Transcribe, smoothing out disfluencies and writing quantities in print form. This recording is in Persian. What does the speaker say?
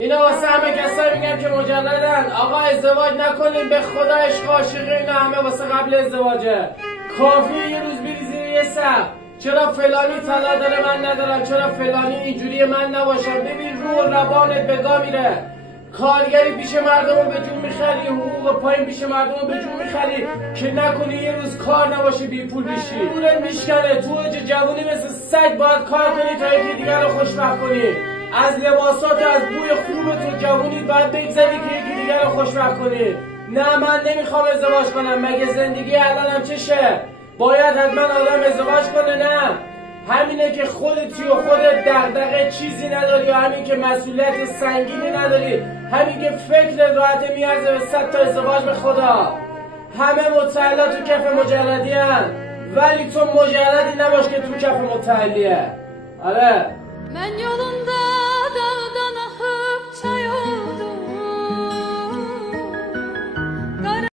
اینا واسه همه کسایی میگم که مجردن. آقا ازدواج نکنین، به خدا عشق عاشقی اینا همه واسه قبل ازدواجه. کافیه یه روز بری زیر یه سقف، چرا فلانی طلا داره من ندارم، چرا فلانی اینجوری من نباشم. ببین رو روانت بگاه میره. کارگری پیش مردم رو به جون میخری، حقوق پایین پیش مردم رو به جون میخری که نکنی یه روز کار نباشی بی پول بشی. پولت میشکنه. تو جوونی مثل سگ باید کار کنی تا یکی دیگر رو خوشبخت کنی. از لباسات، از بوی خوب تو جوونی باید بگذاری که یکی دیگر رو خوشبخت کنی. نه من نمیخوام ازدواج کنم. مگه زندگی الانم چشه؟ باید حتما آدم ازدواج کنه؟ نه، همینه که خودتی و خودت دغدغه چیزی نداری و همین که مسئولیت سنگینی نداری، همین که فکر راحت میارزه به 100 تا ازدواج. به خدا همه متعهلات تو کف مجردی هن، ولی تو مجردی نباش که تو کف متعهلیه. آره من yolunda